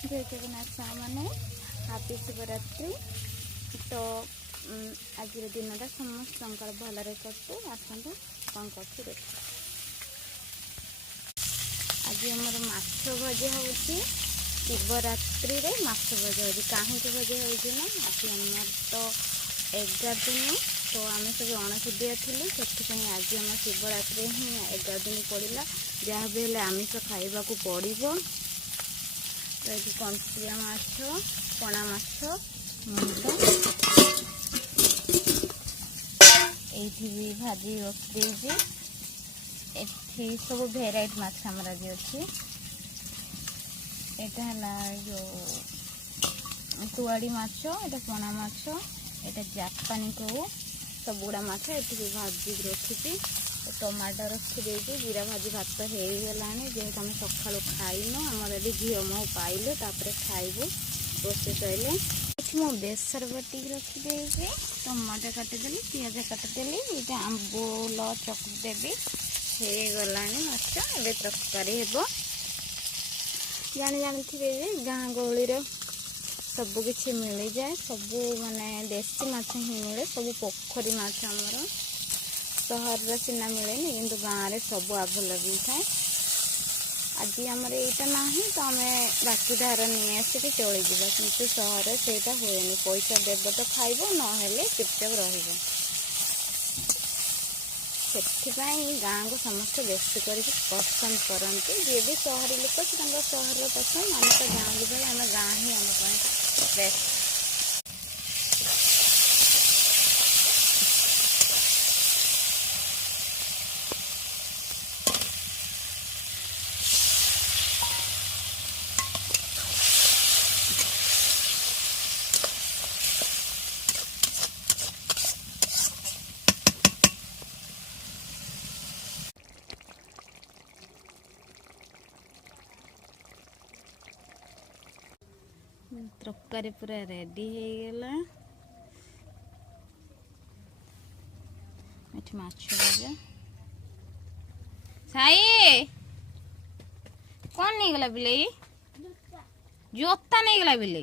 जय जगन्नाथ मैंने हापी शिवरात्रि। तो आज दिनटा समस्त भलरे करते आसतु कौन कर आज आमर माछ भजा हो शिवरात्रि रे माछ भजा हो कहीं भजा हो आज आम तो 11 दिन तो आम सब अणसुदिया थी से आज आम शिवरात्रि ही 11 दिन पड़ा जहाँ भी हेल्ले आमिष खाइबा को पड़ो। तो ये कंटिया माछ पणा माछ मुंड ये भाजी रखी एठी सब भेराइटी माछ आमर आज अच्छी। यहाँ है जो तुआड़ी माछ एटा पणा माछ एटा जापानी कहू सब गुड़ा माछ ये भाजी रखी। टमाटो रखी जीरा भाजी भात हो जेहेतु आम सका खाइन आमर ये घी मह पाइलु खाइबु रोसे सैले मु बेसर बटी रखीदे टमाटो काटिदेली पियाज काटिदेली ये आंबुल चकदेवी हो गला माछ ए तरकारी हे जानी गाँ गहली सब किसी मिल जाए सब माने देसी माछ ही मिले सब पोखरी माछ आमर सहर सीना मिले कि गाँव में सब आवेलेबल थाए। आज आमर यहाँ ना तो आम बाकी धार नहीं आसिक चली जावा कि सहर से हुए पैसा देव तो खाइब ना चुपचाप रही गाँ को समस्त बेसी कर पसंद करती जी भी सहरी लोक से सहर पसंद आम तो गाँव भाई आम गाँ ही आम बेस्ट। तरकारी पूरा रेडी हो गला माछ भजा साई कौन नहीं गला बिले जोता नहीं गला बिले